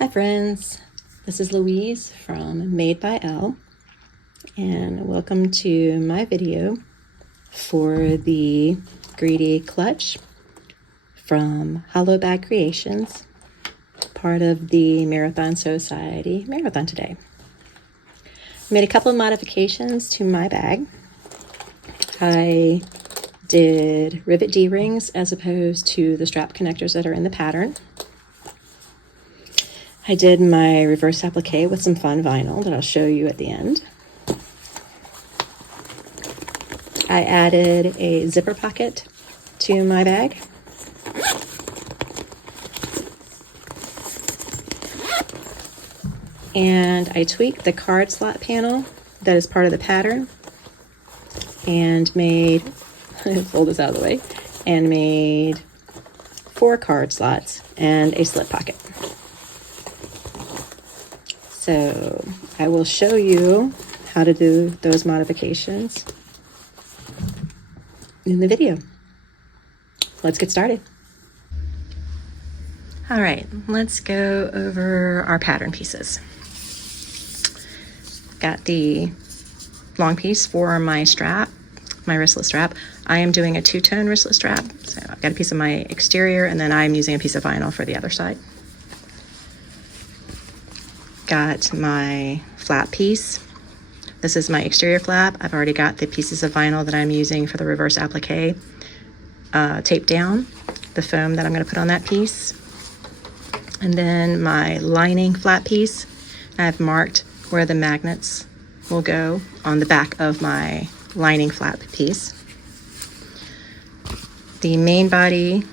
Hi friends, this is Louise from Made by Elle, and welcome to my video for the Greedy Clutch from Hollow Bag Creations, part of the Marathon Sewciety Marathon today. I made a couple of modifications to my bag. I did rivet D-rings as opposed to the strap connectors that are in the pattern. I did my reverse applique with some fun vinyl that I'll show you at the end. I added a zipper pocket to my bag. And I tweaked the card slot panel that is part of the pattern and made, fold this out of the way, and made 4 card slots and a slip pocket. So I will show you how to do those modifications in the video. Let's get started. All right, let's go over our pattern pieces. Got the long piece for my strap, my wristlet strap. I am doing a 2-tone wristlet strap. So I've got a piece of my exterior and then I'm using a piece of vinyl for the other side. Got my flap piece. This is my exterior flap. I've already got the pieces of vinyl that I'm using for the reverse applique taped down, the foam that I'm going to put on that piece. And then my lining flap piece, I've marked where the magnets will go on the back of my lining flap piece. The main body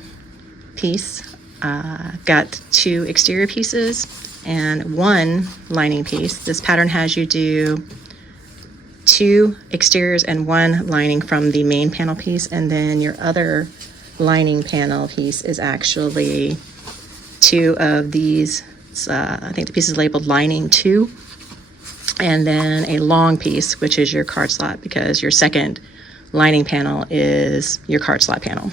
piece, got 2 exterior pieces and 1 lining piece. This pattern has you do 2 exteriors and 1 lining from the main panel piece, and then your other lining panel piece is actually 2 of these. I think the piece is labeled lining 2, and then a long piece, which is your card slot, because your second lining panel is your card slot panel.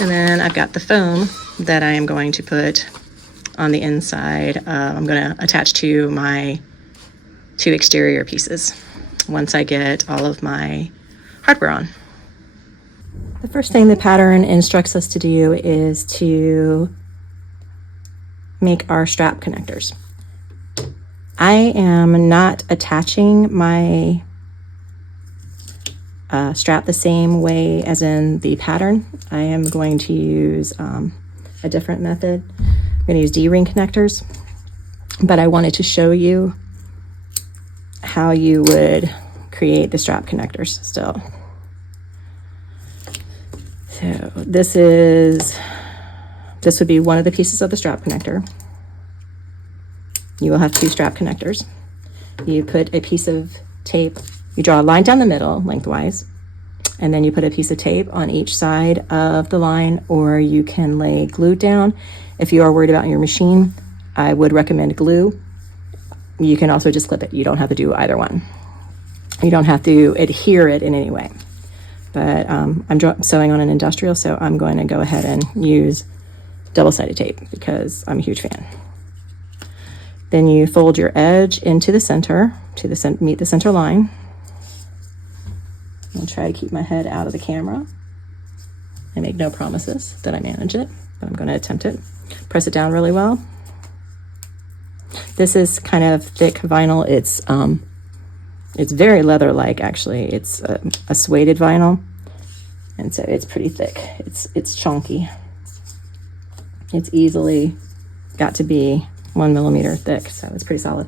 And then I've got the foam that I am going to put on the inside. I'm going to attach to my 2 exterior pieces once I get all of my hardware on. The first thing the pattern instructs us to do is to make our strap connectors. I am not attaching my strap the same way as in the pattern. I am going to use a different method. I'm going to use D-ring connectors, but I wanted to show you how you would create the strap connectors still. So this would be one of the pieces of the strap connector. You will have 2 strap connectors. You put a piece of tape, you draw a line down the middle lengthwise, and then you put a piece of tape on each side of the line, or you can lay glue down. If you are worried about your machine, I would recommend glue. You can also just clip it. You don't have to do either one. You don't have to adhere it in any way. But I'm sewing on an industrial, so I'm going to go ahead and use double-sided tape because I'm a huge fan. Then you fold your edge into the center to meet the center line. I'll try to keep my head out of the camera. I make no promises that I manage it, but I'm going to attempt it. Press it down really well. This is kind of thick vinyl. It's very leather-like, actually. It's a suede vinyl, and so it's pretty thick. It's chunky. It's easily got to be 1 millimeter thick, so it's pretty solid.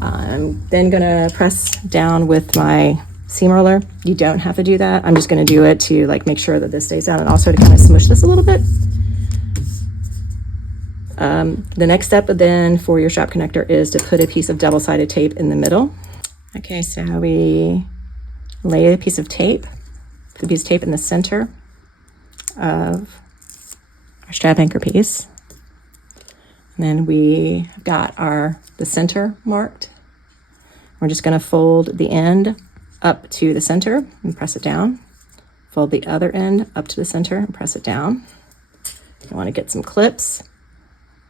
I'm then gonna press down with my seam roller. You don't have to do that. I'm just gonna do it to like make sure that this stays down and also to kind of smush this a little bit. The next step then for your strap connector is to put a piece of double-sided tape in the middle. Okay, so we lay a piece of tape, put the piece of tape in the center of our strap anchor piece. And then we got the center marked. We're just going to fold the end up to the center and press it down. Fold the other end up to the center and press it down. You want to get some clips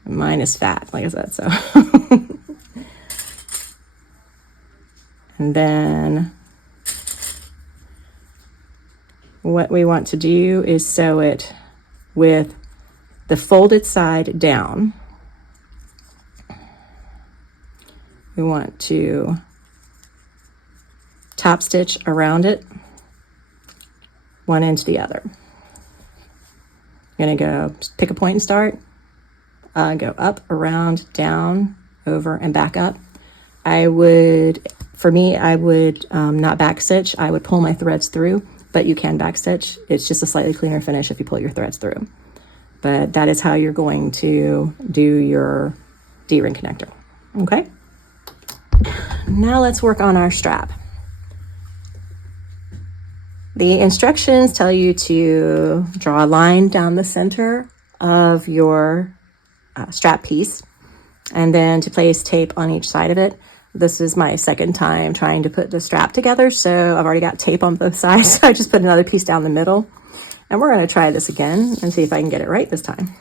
Mine is fat, like I said, so. And then what we want to do is sew it with the folded side down. We want to top stitch around it, one end to the other. You're gonna go pick a point and start, go up, around, down, over, and back up. I would not back stitch. I would pull my threads through, but you can back stitch. It's just a slightly cleaner finish if you pull your threads through. But that is how you're going to do your D-ring connector, okay? Now let's work on our strap. The instructions tell you to draw a line down the center of your strap piece and then to place tape on each side of it. This is my second time trying to put the strap together, so I've already got tape on both sides. So I just put another piece down the middle, and we're going to try this again and see if I can get it right this time.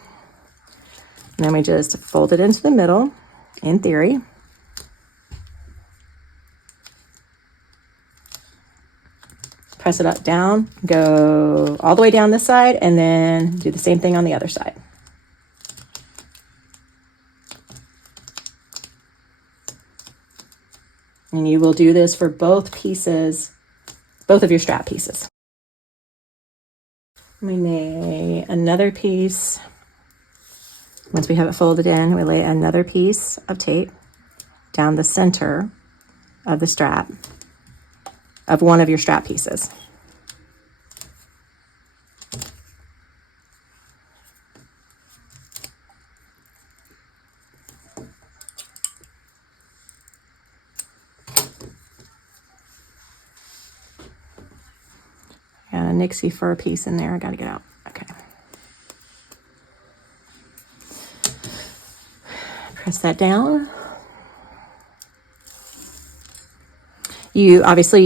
And then we just fold it into the middle, in theory. Press it up, down, go all the way down this side, and then do the same thing on the other side. And you will do this for both pieces, both of your strap pieces. We lay another piece. Once we have it folded in, we lay another piece of tape down the center of the strap of one of your strap pieces. Got a Nixie fur piece in there. I got to get out. Okay. Press that down. You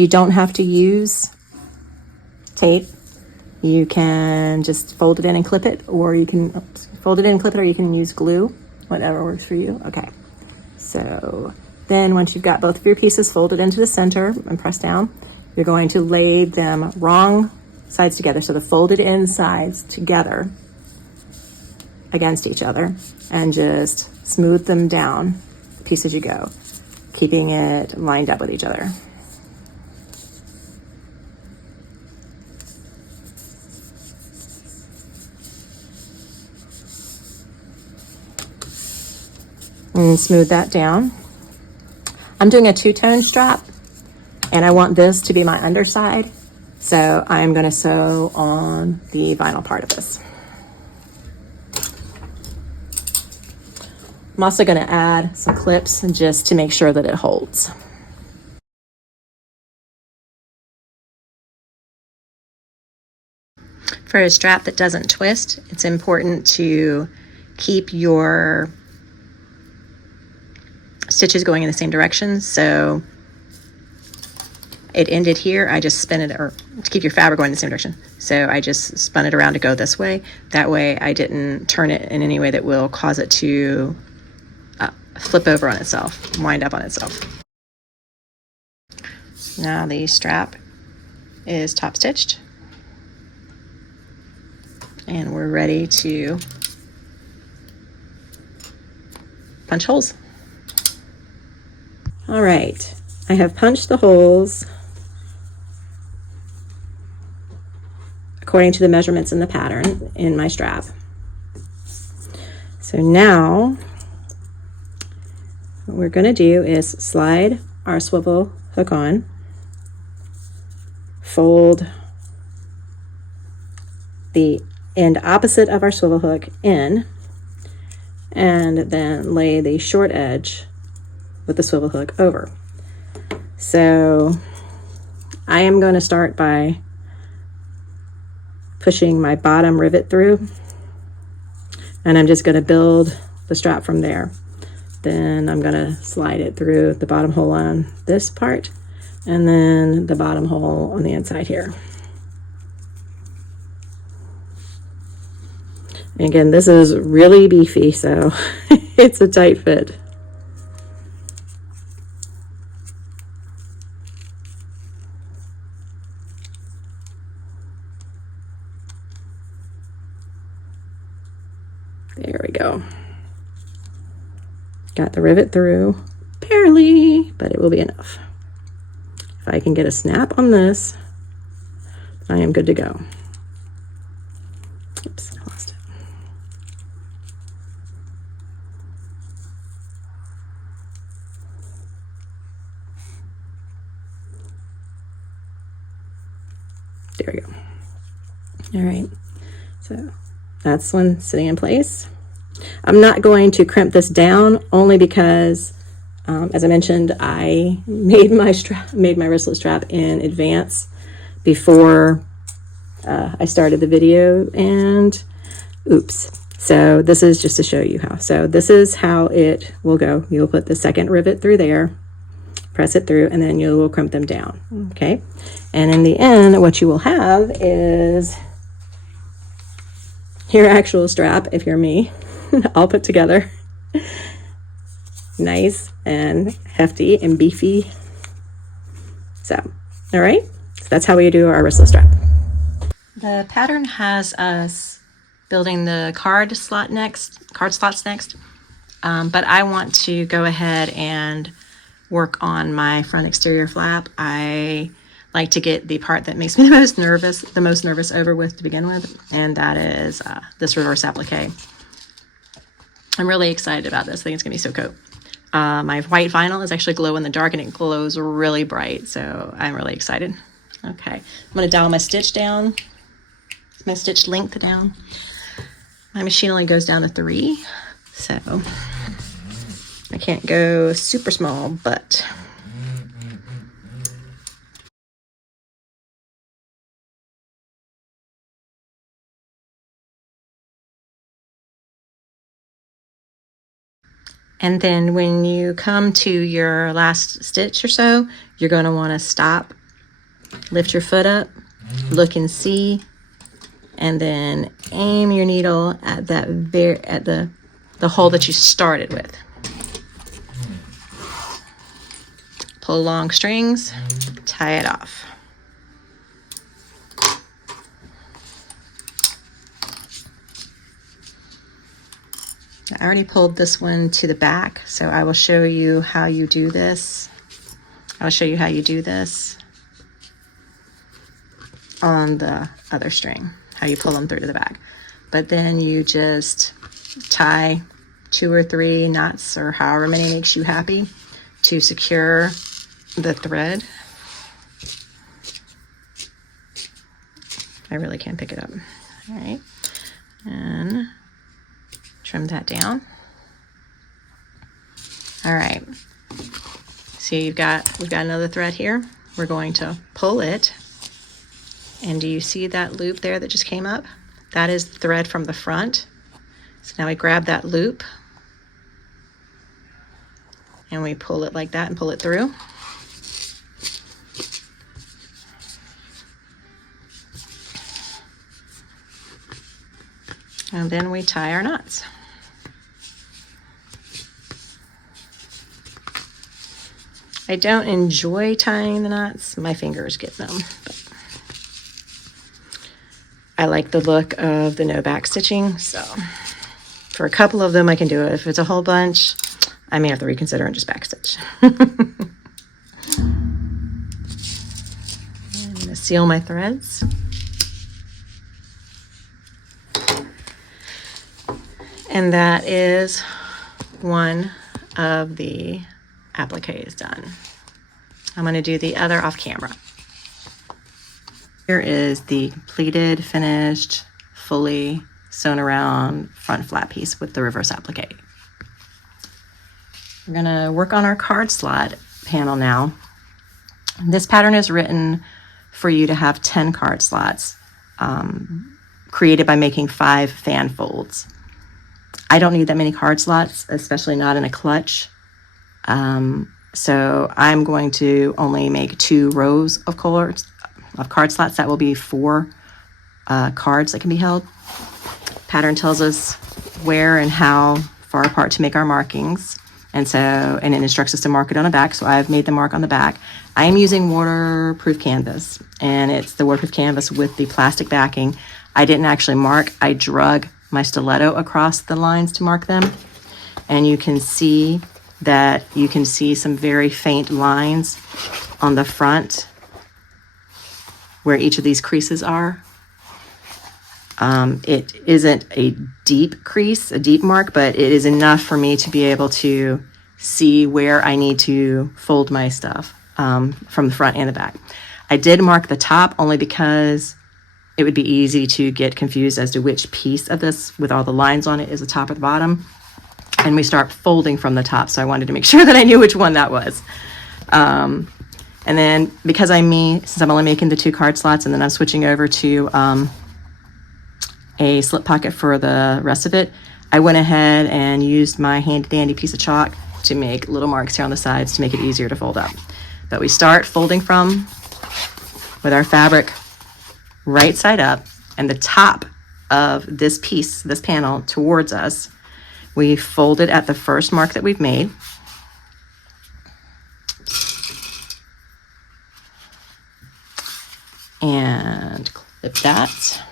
don't have to use tape. You can just fold it in and clip it, or you can fold it in and clip it, or you can use glue, whatever works for you. Okay. So then once you've got both of your pieces folded into the center and pressed down, you're going to lay them wrong sides together. So the folded in sides together against each other, and just smooth them down a piece as you go, keeping it lined up with each other. And smooth that down. I'm doing a two-tone strap, and I want this to be my underside, so I'm going to sew on the vinyl part of this. I'm also going to add some clips just to make sure that it holds. For a strap that doesn't twist, it's important to keep your stitches going in the same direction. So it ended here, I just spin it, or to keep your fabric going in the same direction. So I just spun it around to go this way. That way I didn't turn it in any way that will cause it to flip over on itself, wind up on itself. Now the strap is top stitched, and we're ready to punch holes. All right, I have punched the holes according to the measurements in the pattern in my strap. So now what we're going to do is slide our swivel hook on, fold the end opposite of our swivel hook in, and then lay the short edge with the swivel hook over. So I am going to start by pushing my bottom rivet through, and I'm just going to build the strap from there. Then I'm going to slide it through the bottom hole on this part, and then the bottom hole on the inside here. And again, this is really beefy, so it's a tight fit. There we go. Got the rivet through, barely, but it will be enough. If I can get a snap on this, I am good to go. Oops, I lost it. There we go. All right, so that's one sitting in place. I'm not going to crimp this down only because, as I mentioned, I made my wristlet strap in advance before I started the video, and oops. So this is just to show you how. So this is how it will go. You'll put the second rivet through there, press it through, and then you will crimp them down. Okay. And in the end, what you will have is your actual strap, if you're me, all put together. Nice and hefty and beefy. So, all right. So that's how we do our wristlet strap. The pattern has us building the card slots next, but I want to go ahead and work on my front exterior flap. I like to get the part that makes me the most nervous over with to begin with, and that is this reverse applique. I'm really excited about this. I think it's gonna be so cool. My white vinyl is actually glow in the dark, and it glows really bright, so I'm really excited. Okay, I'm gonna dial my stitch down, my stitch length down. My machine only goes down to 3, so I can't go super small, but and then when you come to your last stitch or so, you're going to want to stop, lift your foot up, look and see, and then aim your needle at the hole that you started with. Pull long strings, tie it off. I already pulled this one to the back, so I will show you how you do this. I'll show you how you do this on the other string, how you pull them through to the back. But then you just tie 2 or 3 knots, or however many makes you happy, to secure the thread. I really can't pick it up. All right, and trim that down. All right, see, we've got another thread here. We're going to pull it, and do you see that loop there that just came up? That is the thread from the front. So now we grab that loop and we pull it like that and pull it through. And then we tie our knots. I don't enjoy tying the knots. My fingers get them. But I like the look of the no back stitching, so for a couple of them I can do it. If it's a whole bunch, I may have to reconsider and just back stitch. I'm going to seal my threads. And that is one of the appliques done. I'm going to do the other off camera. Here is the completed, finished, fully sewn around front flat piece with the reverse applique. We're going to work on our card slot panel now. This pattern is written for you to have 10 card slots, created by making 5 fan folds. I don't need that many card slots, especially not in a clutch. So I'm going to only make 2 rows of card slots. That will be 4 cards that can be held. pattern tells us where and how far apart to make our markings. And it instructs us to mark it on the back. So I've made the mark on the back. I am using waterproof canvas, and it's the waterproof canvas with the plastic backing. I didn't actually mark. I drug my stiletto across the lines to mark them. And you can see some very faint lines on the front where each of these creases are. It isn't a deep crease, a deep mark, but it is enough for me to be able to see where I need to fold my stuff from the front and the back. I did mark the top only because it would be easy to get confused as to which piece of this with all the lines on it is the top or the bottom. And we start folding from the top, so I wanted to make sure that I knew which one that was. And then because since I'm only making the 2 card slots, and then I'm switching over to a slip pocket for the rest of it, I went ahead and used my handy dandy piece of chalk to make little marks here on the sides to make it easier to fold up. But we start folding with our fabric right side up, and the top of this piece, this panel towards us, we fold it at the first mark that we've made. And clip that.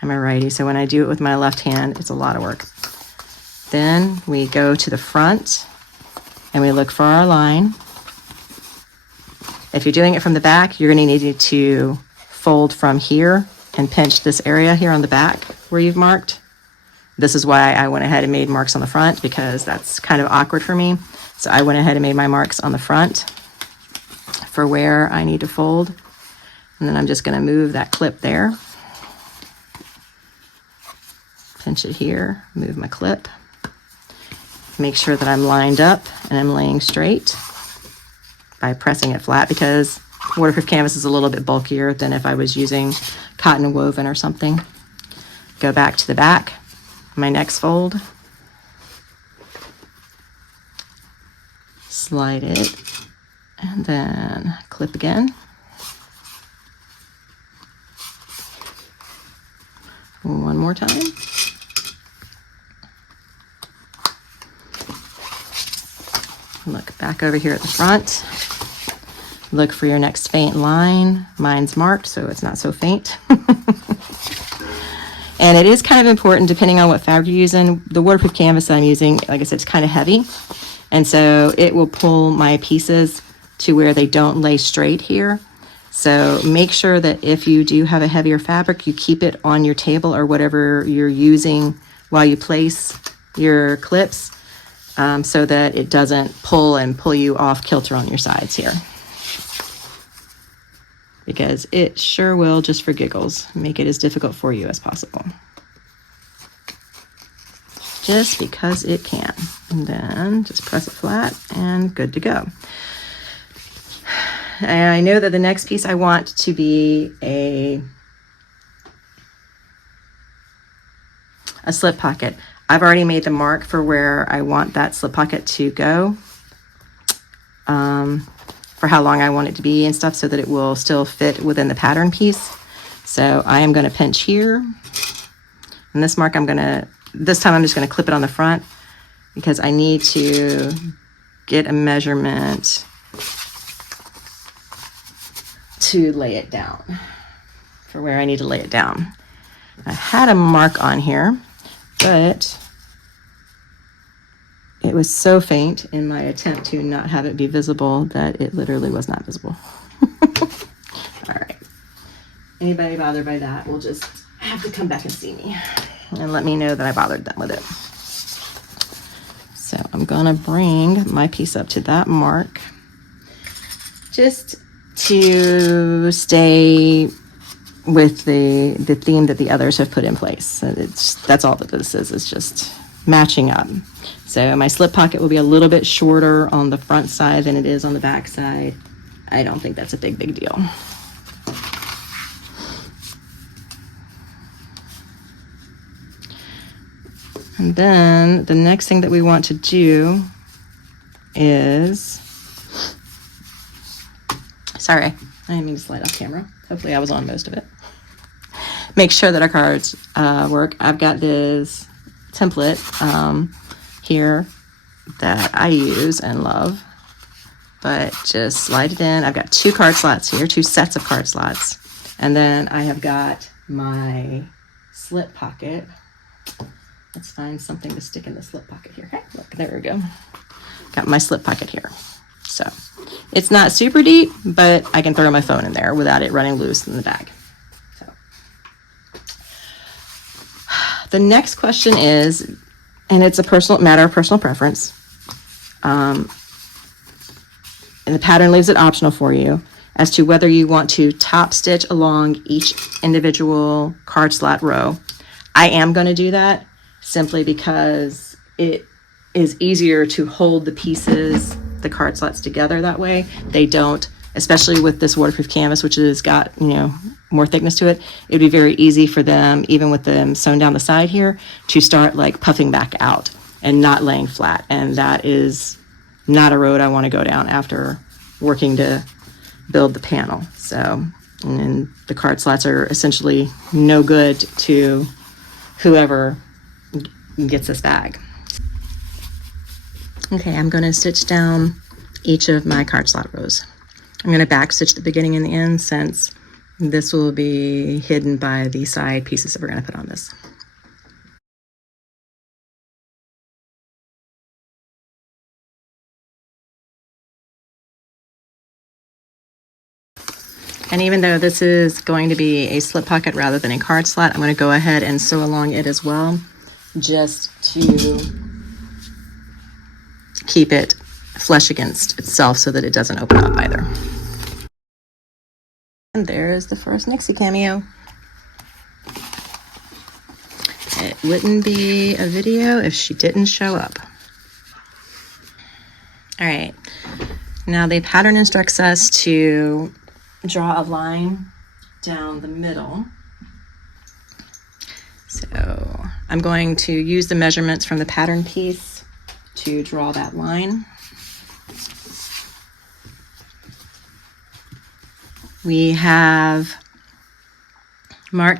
I'm a righty, so when I do it with my left hand, it's a lot of work. Then we go to the front and we look for our line. If you're doing it from the back, you're going to need to fold from here and pinch this area here on the back where you've marked. This is why I went ahead and made marks on the front, because that's kind of awkward for me. So I went ahead and made my marks on the front for where I need to fold. And then I'm just going to move that clip there. Pinch it here, move my clip. Make sure that I'm lined up and I'm laying straight by pressing it flat, because waterproof canvas is a little bit bulkier than if I was using cotton woven or something. Go back to the back, my next fold. Slide it and then clip again. One more time. Look back over here at the front. Look for your next faint line. Mine's marked, so it's not so faint. And it is kind of important, depending on what fabric you're using. The waterproof canvas that I'm using, like I said, it's kind of heavy. And so it will pull my pieces to where they don't lay straight here. So make sure that if you do have a heavier fabric, you keep it on your table or whatever you're using while you place your clips, so that it doesn't pull you off kilter on your sides here. Because it sure will, just for giggles, make it as difficult for you as possible. Just because it can. And then just press it flat and good to go. And I know that the next piece I want to be a slip pocket. I've already made the mark for where I want that slip pocket to go, for how long I want it to be and stuff, so that it will still fit within the pattern piece. So I am going to pinch here. And this mark this time I'm just going to clip it on the front, because I need to get a measurement to lay it down, for where I need to lay it down. I had a mark on here, but it was so faint in my attempt to not have it be visible that it literally was not visible. All right. Anybody bothered by that will just have to come back and see me and let me know that I bothered them with it. So I'm gonna bring my piece up to that mark just to stay with the theme that the others have put in place. That's all that this is. It's just matching up. So my slip pocket will be a little bit shorter on the front side than it is on the back side. I don't think that's a big deal. And then the next thing that we want to do is, sorry, I didn't mean to slide off camera. Hopefully I was on most of it. make sure that our cards work. I've got this template here that I use and love, but just slide it in. I've got 2 card slots here, 2 sets of card slots. And then I have got my slip pocket. Let's find something to stick in the slip pocket here. Hey, look, there we go. Got my slip pocket here. So it's not super deep, but I can throw my phone in there without it running loose in the bag. So the next question is, and it's a matter of personal preference, and the pattern leaves it optional for you as to whether you want to top stitch along each individual card slot row. I am going to do that simply because it is easier to hold the pieces, the card slots together that way. They don't, especially with this waterproof canvas, which has got, you know, more thickness to it. It'd be very easy for them, even with them sewn down the side here, to start like puffing back out and not laying flat. And that is not a road I want to go down after working to build the panel. So, and the card slots are essentially no good to whoever gets this bag. Okay, I'm going to stitch down each of my card slot rows. I'm going to back stitch the beginning and the end, since this will be hidden by the side pieces that we're going to put on this. And even though this is going to be a slip pocket rather than a card slot, I'm going to go ahead and sew along it as well, just to keep it flush against itself so that it doesn't open up either. And there's the first Nixie cameo. It wouldn't be a video if she didn't show up. All right, now the pattern instructs us to draw a line down the middle. So I'm going to use the measurements from the pattern piece to draw that line. We have made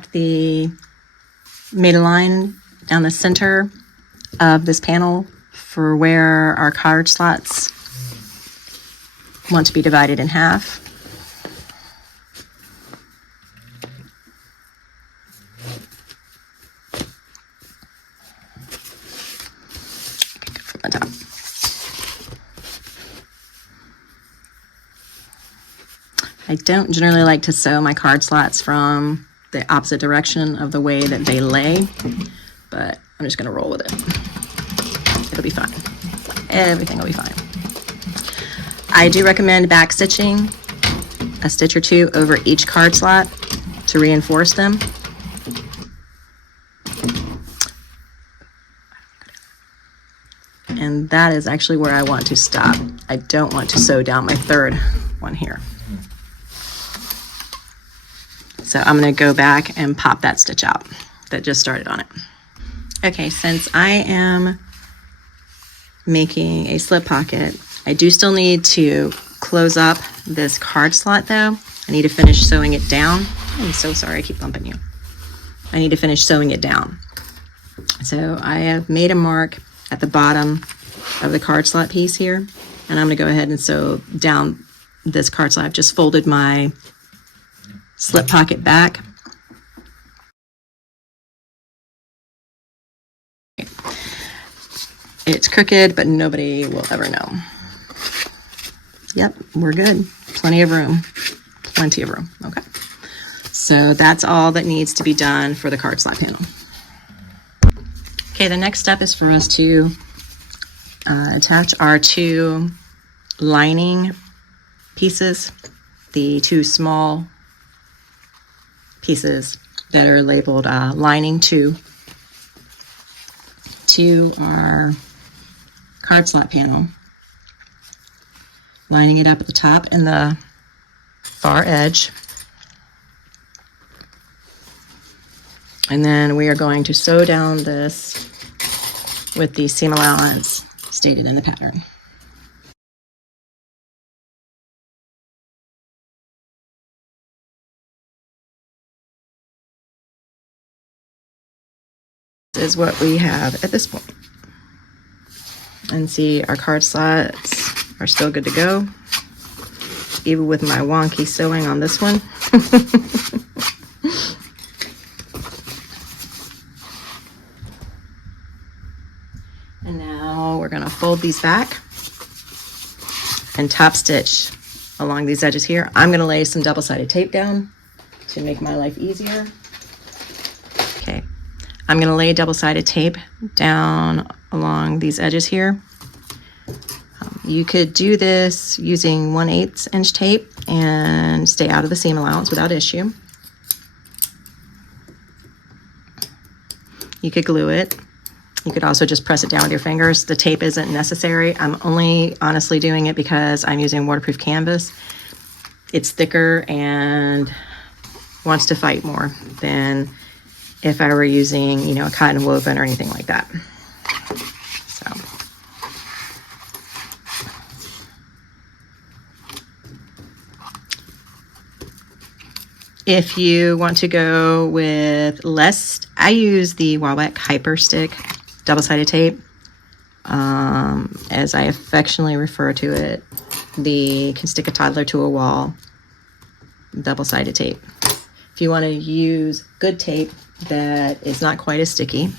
a line down the center of this panel for where our card slots want to be divided in half. From the top. I don't generally like to sew my card slots from the opposite direction of the way that they lay, but I'm just going to roll with it. It'll be fine. Everything will be fine. I do recommend back stitching a stitch or two over each card slot to reinforce them. And that is actually where I want to stop. I don't want to sew down my third one here. So I'm going to go back and pop that stitch out that just started on it. Okay, since I am making a slip pocket, I do still need to close up this card slot though. I need to finish sewing it down. I'm so sorry, I keep bumping you. I need to finish sewing it down. So I have made a mark at the bottom of the card slot piece here, and I'm going to go ahead and sew down this card slot. I've just folded my slip pocket back. It's crooked, but nobody will ever know. Yep, we're good. Plenty of room. Plenty of room. Okay. So that's all that needs to be done for the card slot panel. Okay, the next step is for us to attach our 2 lining pieces, the 2 small pieces that are labeled lining 2, to our card slot panel, lining it up at the top and the far edge. And then we are going to sew down this with the seam allowance stated in the pattern. This is what we have at this point. And see, our card slots are still good to go, even with my wonky sewing on this one. And now we're gonna fold these back and top stitch along these edges here. I'm gonna lay some double-sided tape down to make my life easier. Okay, I'm gonna lay double-sided tape down along these edges here. You could do this using 1/8 inch tape and stay out of the seam allowance without issue. You could glue it. You could also just press it down with your fingers. The tape isn't necessary. I'm only honestly doing it because I'm using waterproof canvas. It's thicker and wants to fight more than if I were using, you know, a cotton woven or anything like that. So. If you want to go with less, I use the Wawak Hyper Stick double-sided tape. As I affectionately refer to it, the can stick a toddler to a wall double-sided tape. If you want to use good tape that is not quite as sticky,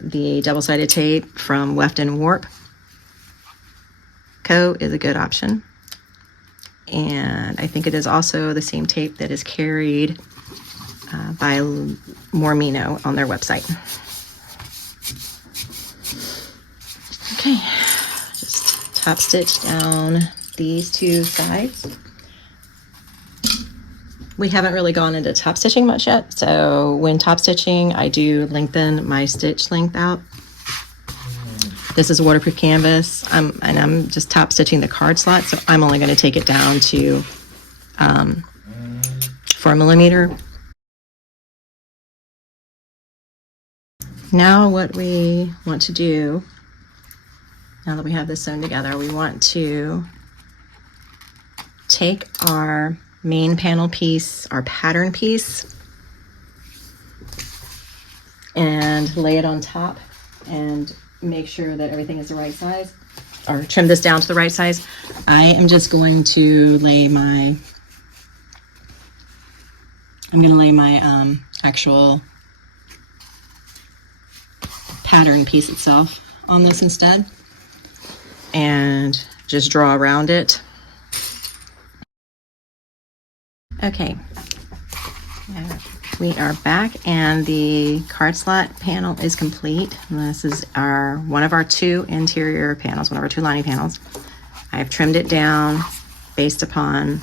the double-sided tape from Weft and Warp Co. is a good option. And I think it is also the same tape that is carried by Mormino on their website. Okay, just top stitch down these two sides. We haven't really gone into top stitching much yet, so when top stitching, I do lengthen my stitch length out. This is a waterproof canvas, and I'm just top stitching the card slot, so I'm only going to take it down to 4 millimeter. Now what we want to do, now that we have this sewn together, we want to take our main panel piece, our pattern piece, and lay it on top and make sure that everything is the right size, or trim this down to the right size. I am just going to lay my, actual pattern piece itself on this instead, and just draw around it. Okay, we are back and the card slot panel is complete. And this is one of our two interior panels, one of our two lining panels. I've trimmed it down based upon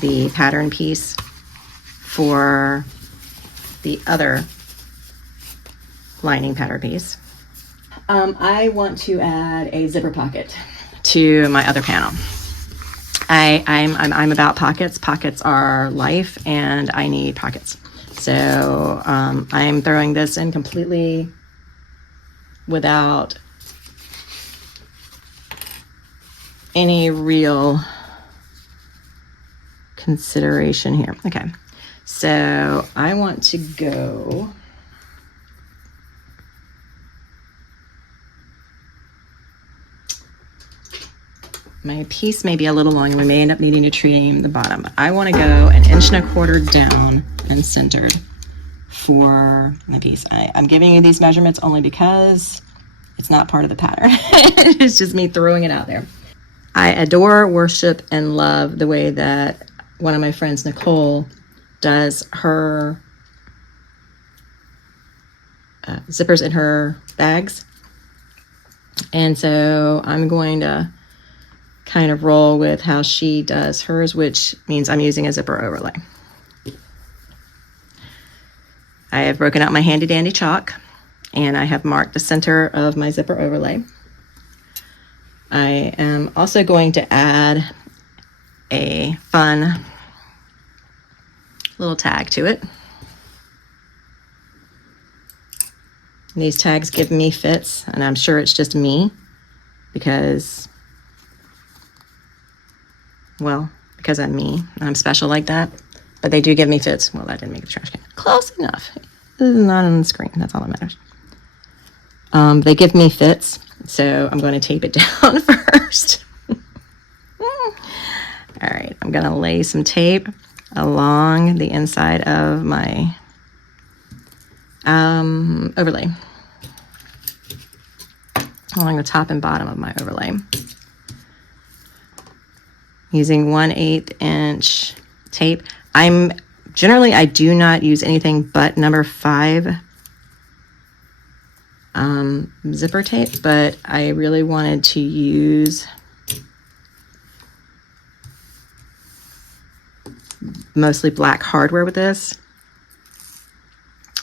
the pattern piece for the other lining pattern piece. I want to add a zipper pocket to my other panel. I'm about pockets. Pockets are life, and I need pockets. So I'm throwing this in completely without any real consideration here. Okay, so I want to go. My piece may be a little long and we may end up needing to trim the bottom. I want to go 1.25 inches down and centered for my piece. I'm giving you these measurements only because it's not part of the pattern. It's just me throwing it out there. I adore, worship, and love the way that one of my friends, Nicole, does her zippers in her bags. And so I'm going to kind of roll with how she does hers, which means I'm using a zipper overlay. I have broken out my handy dandy chalk and I have marked the center of my zipper overlay. I am also going to add a fun little tag to it. These tags give me fits, and I'm sure it's just me because I'm me. I'm special like that. But they do give me fits. Well, that didn't make the trash can. Close enough. not on the screen. That's all that matters. They give me fits, so I'm going to tape it down first. All right, I'm going to lay some tape along the inside of my overlay, along the top and bottom of my overlay, using 1/8 inch tape. I do not use anything but number 5 zipper tape, but I really wanted to use mostly black hardware with this.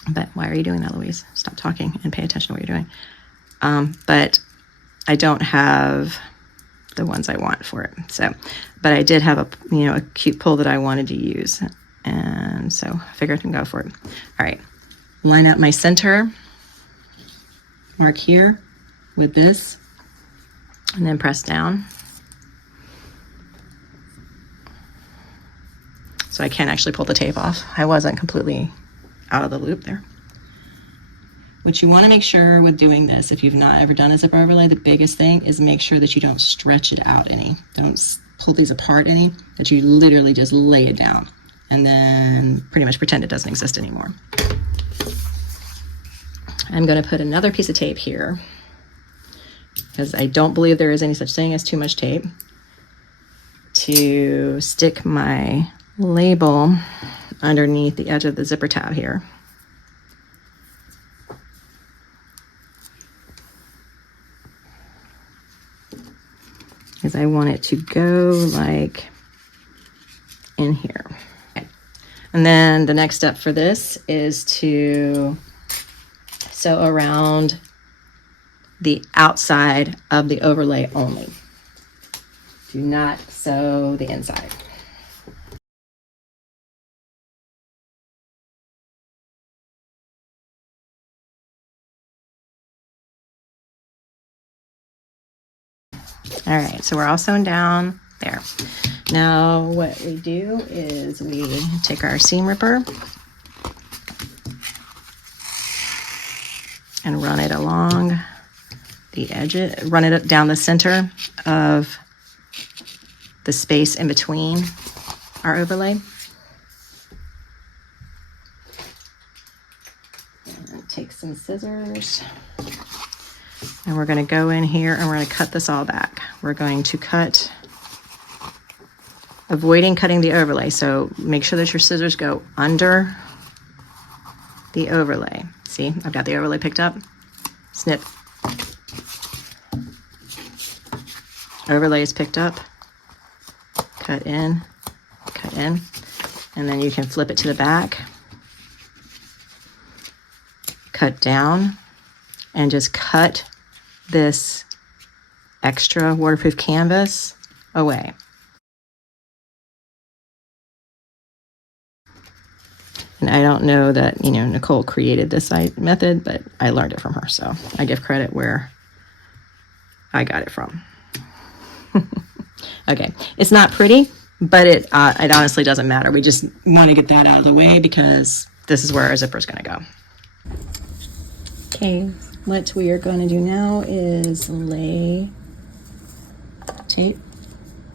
But why are you doing that, Louise? Stop talking and pay attention to what you're doing. But I don't have the ones I want for it. So, but I did have a cute pull that I wanted to use, and so I figured I can go for it. All right, line up my center mark here with this, and then press down. So I can actually pull the tape off. I wasn't completely out of the loop there. What you want to make sure with doing this, if you've not ever done a zipper overlay, the biggest thing is make sure that you don't stretch it out any. Don't pull these apart any, that you literally just lay it down and then pretty much pretend it doesn't exist anymore. I'm going to put another piece of tape here because I don't believe there is any such thing as too much tape, to stick my label underneath the edge of the zipper tab here. Because I want it to go like in here. Okay. And then the next step for this is to sew around the outside of the overlay only. Do not sew the inside. All right, so we're all sewn down there. Now what we do is we take our seam ripper and run it along the edges, run it down the center of the space in between our overlay. And take some scissors. And we're going to go in here and we're going to cut this all back. We're going to cut, avoiding cutting the overlay. So make sure that your scissors go under the overlay. See, I've got the overlay picked up. Snip. Overlay is picked up. Cut in, and then you can flip it to the back. Cut down and just cut this extra waterproof canvas away. And I don't know that, Nicole created this method, but I learned it from her. So I give credit where I got it from. Okay, it's not pretty, but it honestly doesn't matter. We just want to get that out of the way because this is where our zipper is going to go. Okay, what we are going to do now is lay tape,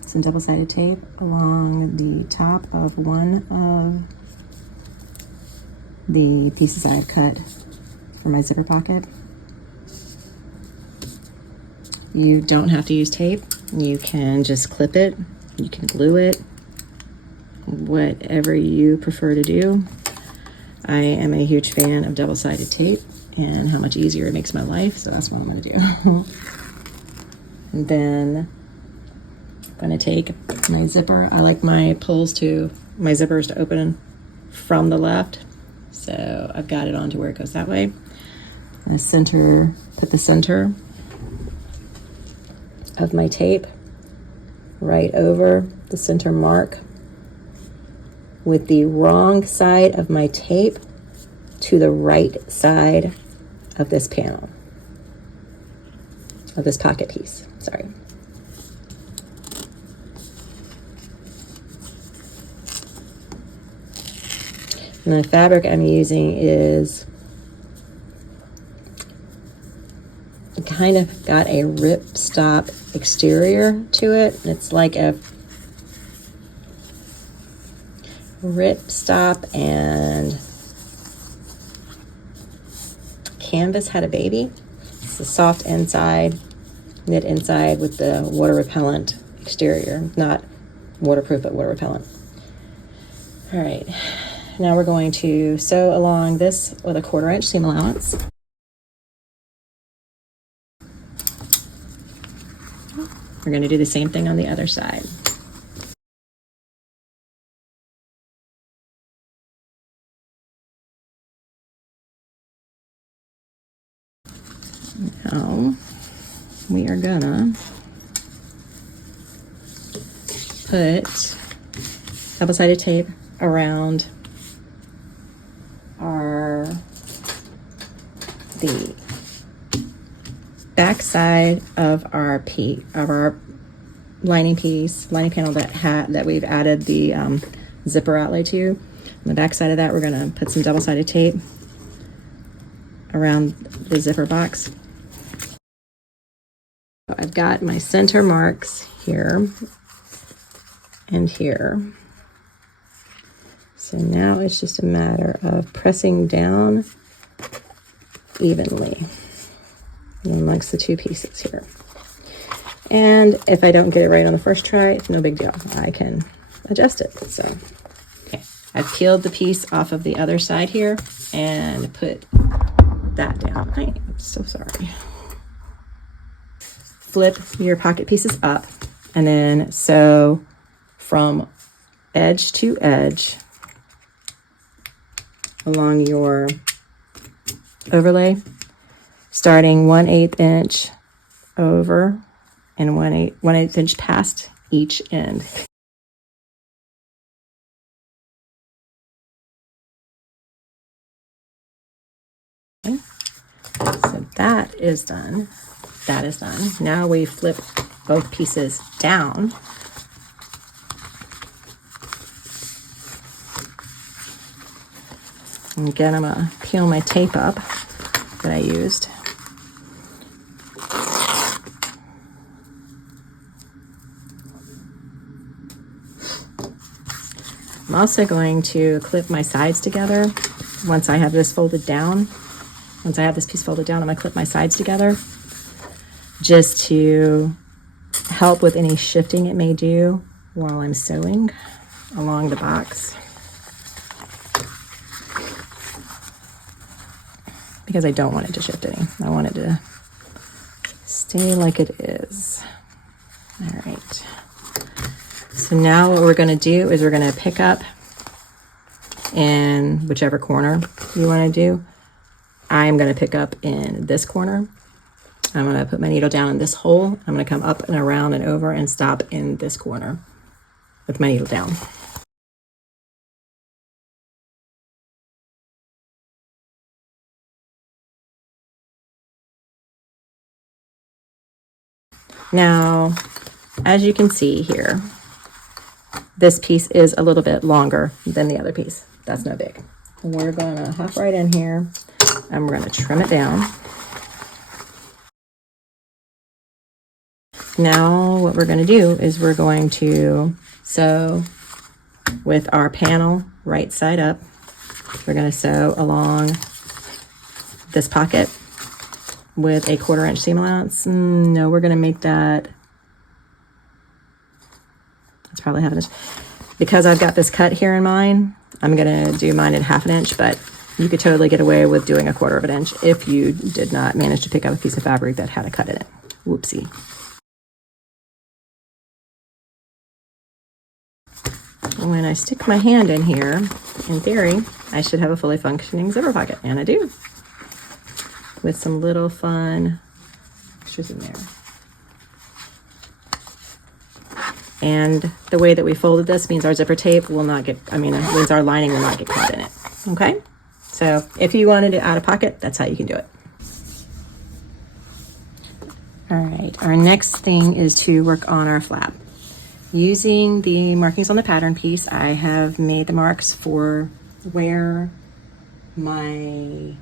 some double-sided tape along the top of one of the pieces I've cut for my zipper pocket. You don't have to use tape. You can just clip it. You can glue it. Whatever you prefer to do. I am a huge fan of double-sided tape and how much easier it makes my life, so that's what I'm going to do. And then I'm going to take my zipper. I like my zippers to open from the left, so I've got it on to where it goes that way. Put the center of my tape right over the center mark with the wrong side of my tape to the right side of this panel, of this pocket piece, sorry. And the fabric I'm using is kind of got a ripstop exterior to it. It's like a ripstop and canvas had a baby. It's a soft inside, knit inside with the water repellent exterior. Not waterproof, but water repellent. All right, now we're going to sew along this with a 1/4 inch seam allowance. We're going to do the same thing on the other side. Now we are gonna put double-sided tape around the back side of our lining panel that we've added the zipper outlay to. On the back side of that, we're gonna put some double-sided tape around the zipper box. I've got my center marks here and here. So now it's just a matter of pressing down evenly amongst the two pieces here. And if I don't get it right on the first try, it's no big deal. I can adjust it. So okay. I've peeled the piece off of the other side here and put that down. I'm so sorry. Flip your pocket pieces up and then sew from edge to edge along your overlay, starting 1/8 inch over and 1/8 inch past each end. Okay. So that is done. That is done. Now we flip both pieces down. And again, I'm gonna peel my tape up that I used. I'm also going to clip my sides together once I have this folded down. Once I have this piece folded down, I'm gonna clip my sides together just to help with any shifting it may do while I'm sewing along the box. Because I don't want it to shift any. I want it to stay like it is. All right. So now what we're gonna do is we're gonna pick up in whichever corner you wanna do. I'm gonna pick up in this corner. I'm gonna put my needle down in this hole. I'm gonna come up and around and over and stop in this corner with my needle down. Now, as you can see here, this piece is a little bit longer than the other piece. That's no big. And we're gonna hop right in here and we're gonna trim it down. Now what we're gonna do is we're going to sew with our panel right side up. We're gonna sew along this pocket with a 1/4 inch seam allowance. No, we're gonna make that, it's probably 1/2 inch. Because I've got this cut here in mine, I'm gonna do mine at 1/2 inch, but you could totally get away with doing a 1/4 inch if you did not manage to pick up a piece of fabric that had a cut in it. Whoopsie. When I stick my hand in here, in theory, I should have a fully functioning zipper pocket, and I do. With some little fun extras in there. And the way that we folded this means our zipper tape will not get, means our lining will not get caught in it, okay? So if you wanted to add a pocket, that's how you can do it. All right, our next thing is to work on our flap. Using the markings on the pattern piece, I have made the marks for where my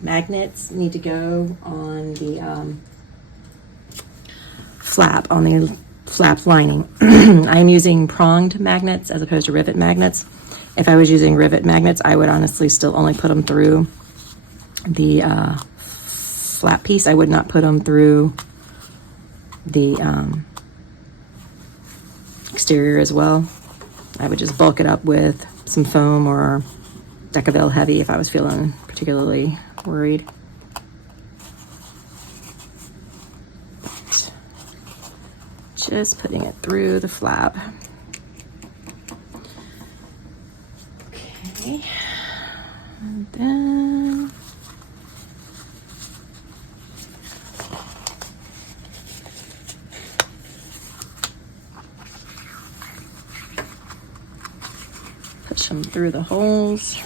magnets need to go on the flap, on the flap lining. I'm using pronged magnets as opposed to rivet magnets. If I was using rivet magnets, I would honestly still only put them through the flap piece. I would not put them through the exterior as well. I would just bulk it up with some foam or Decaville Heavy if I was feeling particularly worried. Just putting it through the flap. Okay, and then push them through the holes.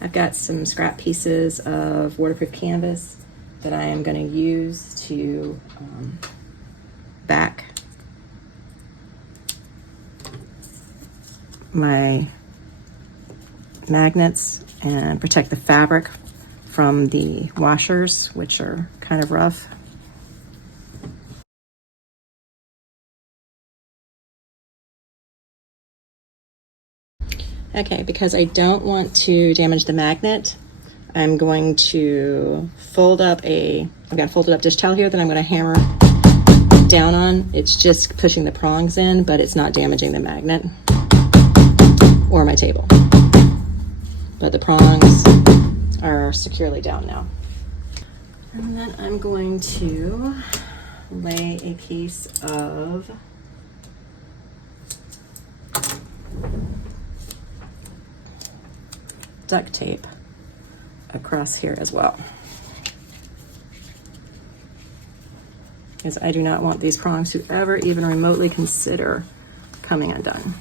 I've got some scrap pieces of waterproof canvas that I am going to use to back my magnets and protect the fabric from the washers, which are kind of rough. Okay, because I don't want to damage the magnet, I'm going to fold up I've got a folded up dish towel here that I'm going to hammer down on. It's just pushing the prongs in, but it's not damaging the magnet or my table. But the prongs are securely down now. And then I'm going to lay a piece of duct tape across here as well, because I do not want these prongs to ever even remotely consider coming undone.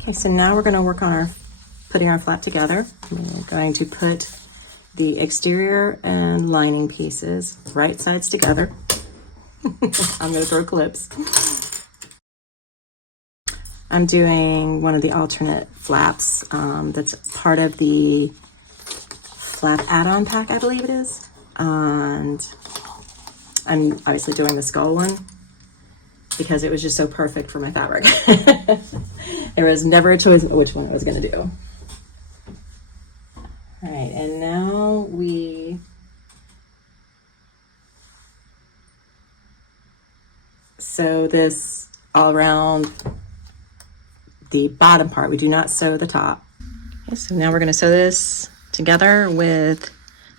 Okay, so now we're going to work on putting our flap together. We're going to put the exterior and lining pieces right sides together. I'm going to throw clips. I'm doing one of the alternate flaps that's part of the flap add-on pack, I believe it is. And I'm obviously doing the skull one because it was just so perfect for my fabric. There was never a choice which one I was going to do. All right, and now we sew this all around the bottom part. We do not sew the top. Okay, so now we're going to sew this together with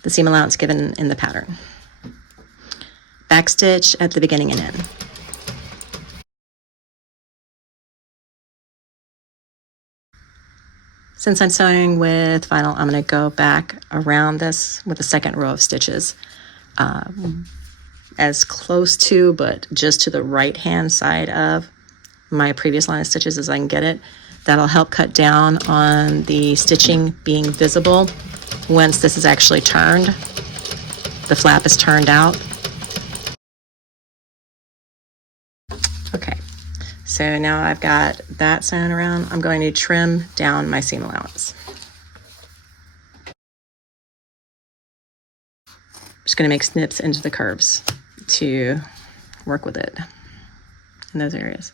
the seam allowance given in the pattern. Backstitch at the beginning and end. Since I'm sewing with vinyl, I'm going to go back around this with a second row of stitches. As close to, but just to the right hand side of my previous line of stitches as I can get it. That'll help cut down on the stitching being visible once this is actually turned. The flap is turned out. Okay, so now I've got that sewn around. I'm going to trim down my seam allowance. I'm just going to make snips into the curves to work with it in those areas.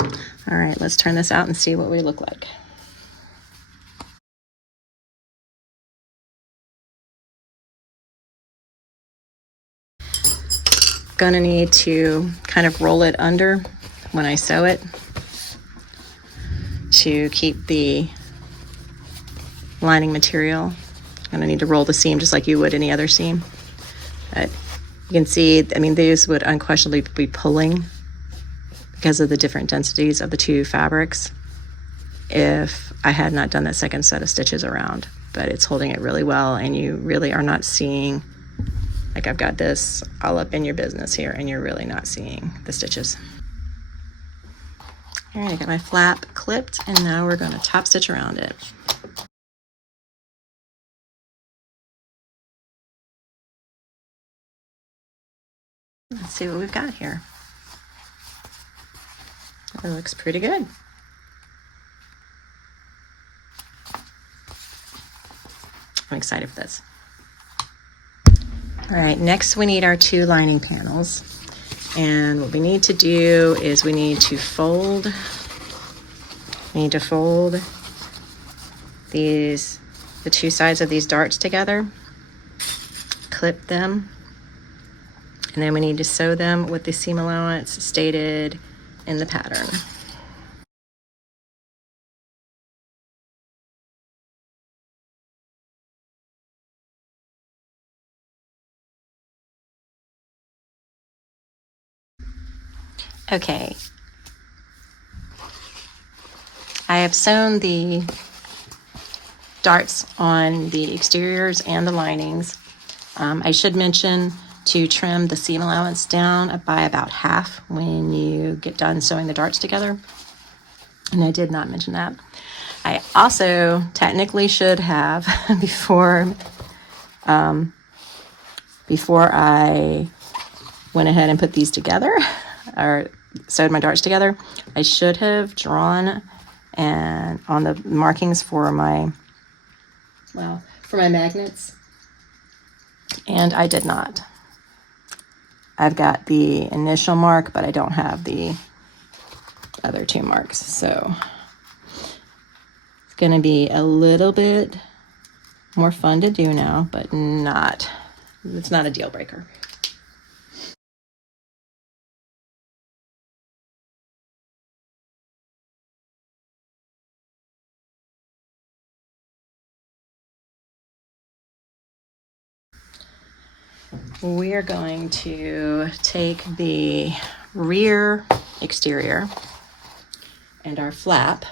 All right, let's turn this out and see what we look like. Gonna need to kind of roll it under when I sew it to keep the lining material. Gonna need to roll the seam just like you would any other seam. But you can see, I mean, these would unquestionably be pulling because of the different densities of the two fabrics if I had not done that second set of stitches around. But it's holding it really well, and you really are not seeing, like I've got this all up in your business here, and you're really not seeing the stitches. All right, I got my flap clipped, and now we're going to top stitch around it. Let's see what we've got here. It looks pretty good. I'm excited for this. All right, next we need our 2 lining panels. And what we need to do is we need to fold the 2 sides of these darts together, clip them, and then we need to sew them with the seam allowance stated in the pattern. Okay, I have sewn the darts on the exteriors and the linings. I should mention to trim the seam allowance down by about half when you get done sewing the darts together, and I did not mention that. I also technically should have before I went ahead and put these together or sewed my darts together, I should have drawn and on the markings for my magnets, and I did not. I've got the initial mark, but I don't have the other 2 marks, so it's going to be a little bit more fun to do now, but it's not a deal breaker. We are going to take the rear exterior and our flap,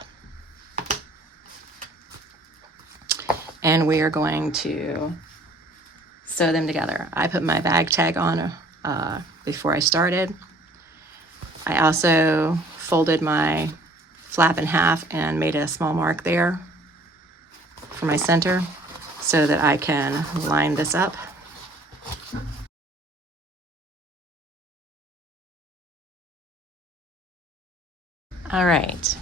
and we are going to sew them together. I put my bag tag on before I started. I also folded my flap in half and made a small mark there for my center so that I can line this up. All right,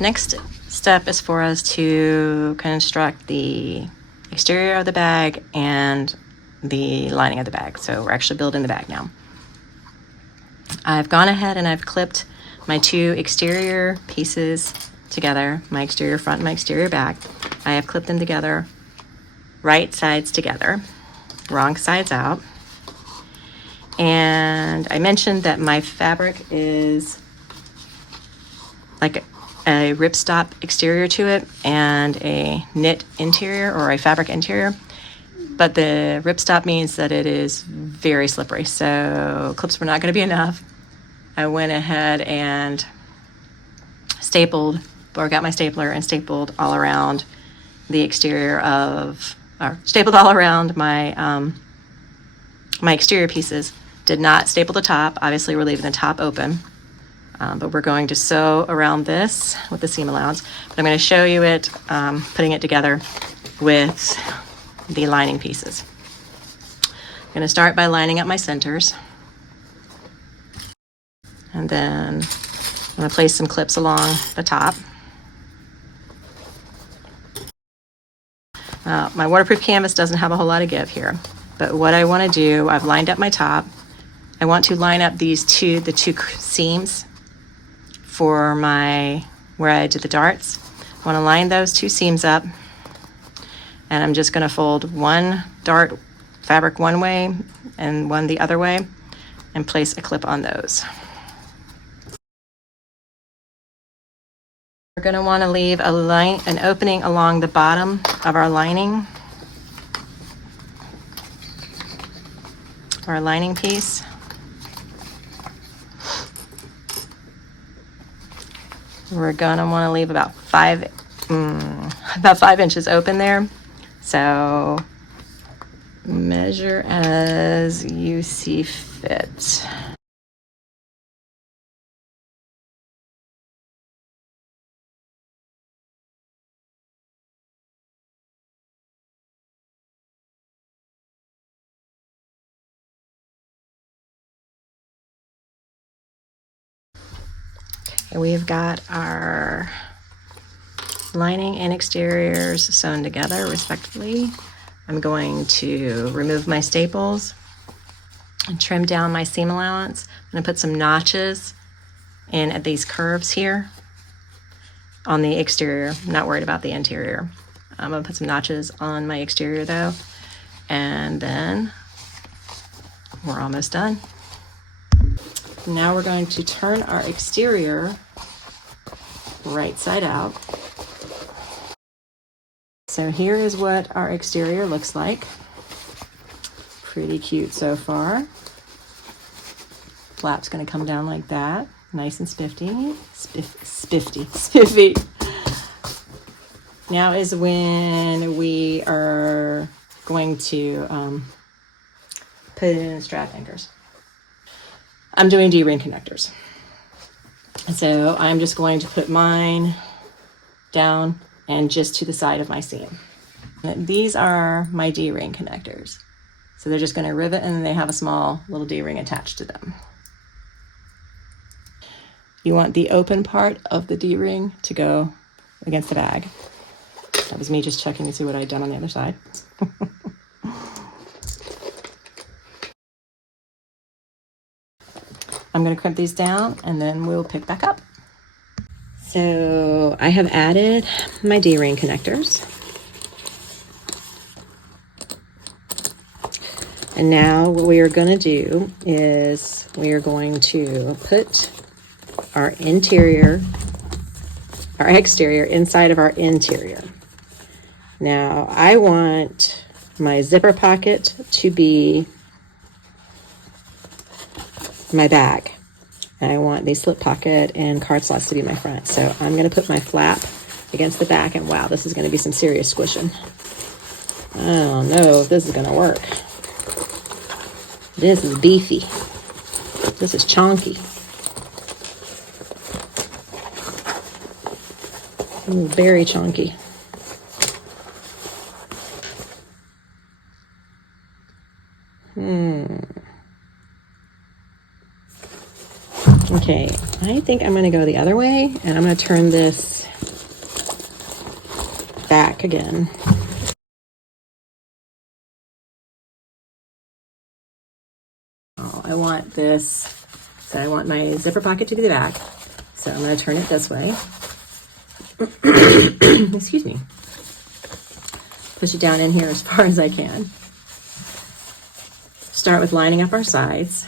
next step is for us to construct the exterior of the bag and the lining of the bag. So we're actually building the bag now. I've gone ahead and I've clipped my 2 exterior pieces together, my exterior front and my exterior back. I have clipped them together, right sides together, wrong sides out. And I mentioned that my fabric is like a ripstop exterior to it and a knit interior or a fabric interior, but the ripstop means that it is very slippery, so clips were not going to be enough. I went ahead and got my stapler and stapled all around the exterior stapled all around my my exterior pieces. Did not staple the top. Obviously we're leaving the top open. But we're going to sew around this with the seam allowance. But I'm going to show you it, putting it together with the lining pieces. I'm going to start by lining up my centers. And then I'm going to place some clips along the top. My waterproof canvas doesn't have a whole lot of give here. But what I want to do, I've lined up my top. I want to line up the 2 seams for where I did the darts. I want to line those 2 seams up, and I'm just going to fold one dart fabric one way and one the other way and place a clip on those. We're going to want to leave an opening along the bottom of our lining, our lining piece. We're gonna want to leave about 5 inches open there. So measure as you see fit. And we've got our lining and exteriors sewn together respectively. I'm going to remove my staples and trim down my seam allowance. I'm going to put some notches in at these curves here on the exterior. I'm not worried about the interior. I'm going to put some notches on my exterior though, and then we're almost done. Now we're going to turn our exterior right side out. So here is what our exterior looks like. Pretty cute so far. Flap's going to come down like that, nice and spiffy. Now is when we are going to put it in strap anchors. I'm doing D-ring connectors. So I'm just going to put mine down and just to the side of my seam. These are my D-ring connectors. So they're just going to rivet, and then they have a small little D-ring attached to them. You want the open part of the D-ring to go against the bag. That was me just checking to see what I'd done on the other side. I'm going to crimp these down and then we'll pick back up. So I have added my D-ring connectors. And now what we are going to do is we are going to put our exterior inside of our interior. Now I want my zipper pocket to be my bag. And I want the slip pocket and card slots to be my front. So I'm going to put my flap against the back, and wow, this is going to be some serious squishing. I don't know if this is going to work. This is beefy. This is chunky. Ooh, very chunky. Okay, I think I'm going to go the other way, and I'm going to turn this back again. Oh, I want this, so I want my zipper pocket to be the back, so I'm going to turn it this way. Excuse me. Push it down in here as far as I can. Start with lining up our sides.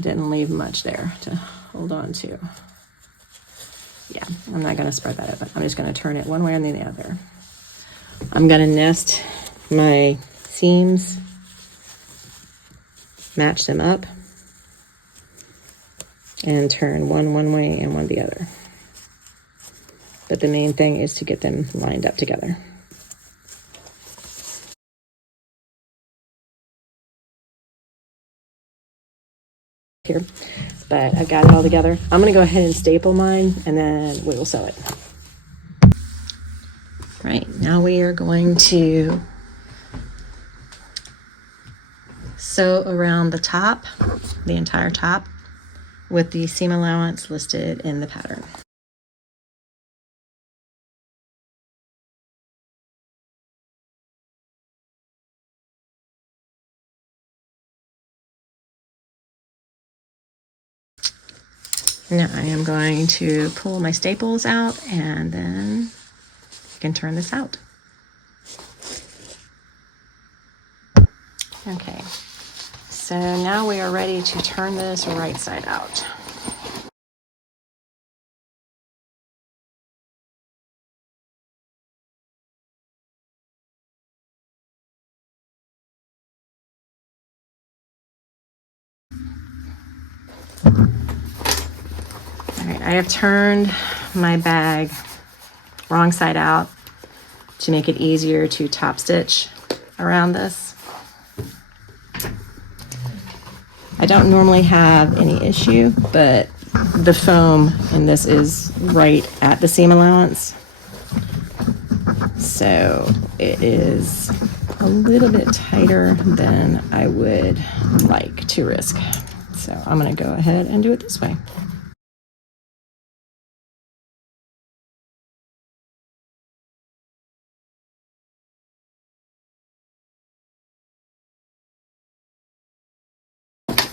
Didn't leave much there to hold on to. Yeah, I'm not going to spread that open. I'm just going to turn it one way and then the other. I'm going to nest my seams, match them up, and turn one way and one the other. But the main thing is to get them lined up together. Here, but I've got it all together. I'm going to go ahead and staple mine, and then we will sew it. Right, now we are going to sew around the top, the entire top, with the seam allowance listed in the pattern. Now I am going to pull my staples out, and then you can turn this out. Okay, so now we are ready to turn this right side out. All right, I have turned my bag wrong side out to make it easier to top stitch around this. I don't normally have any issue, but the foam in this is right at the seam allowance. So it is a little bit tighter than I would like to risk. So I'm going to go ahead and do it this way.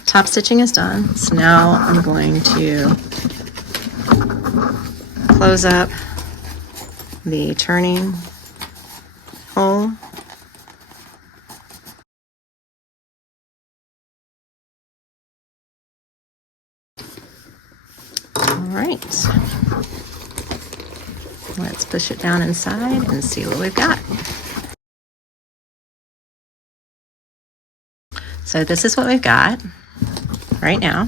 Top stitching is done. So now I'm going to close up the turning hole. All right. Let's push it down inside and see what we've got. So this is what we've got right now.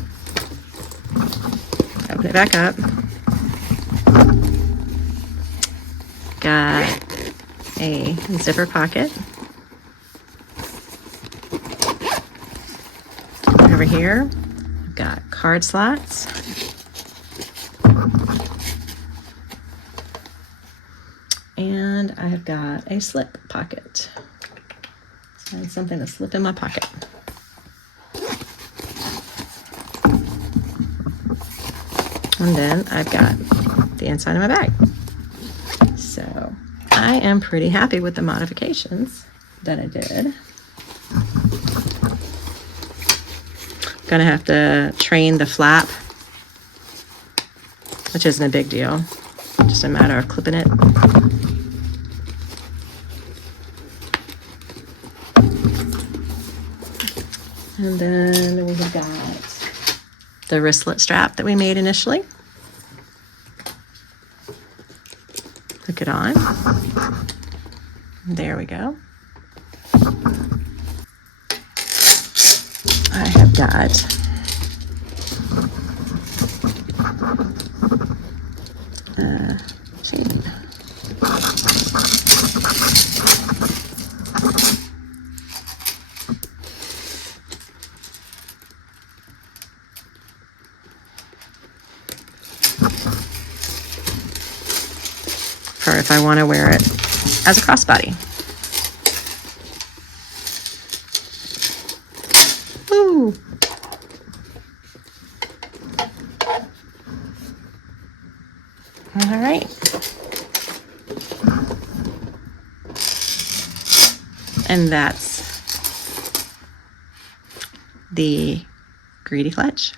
Open it back up. Got a zipper pocket. Over here, I've got card slots. And I've got a slip pocket. So I need something to slip in my pocket. And then I've got the inside of my bag. So I am pretty happy with the modifications that I did. Gonna have to train the flap, which isn't a big deal. Just a matter of clipping it. And then we've got the wristlet strap that we made initially. Hook it on. There we go. I have got chain. For if I want to wear it as a crossbody. Ooh. All right. And that's the greedy clutch.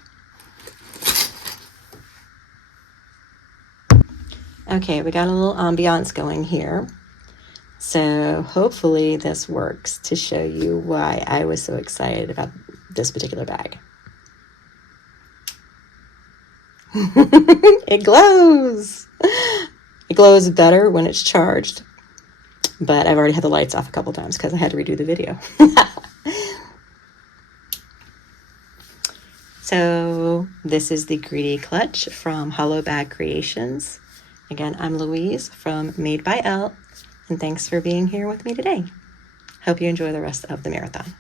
Okay, we got a little ambiance going here. So hopefully this works to show you why I was so excited about this particular bag. It glows. It glows better when it's charged, but I've already had the lights off a couple times because I had to redo the video. So this is the greedy clutch from Hollow Bag Creations. Again, I'm Louise from Made by Elle, and thanks for being here with me today. Hope you enjoy the rest of the marathon.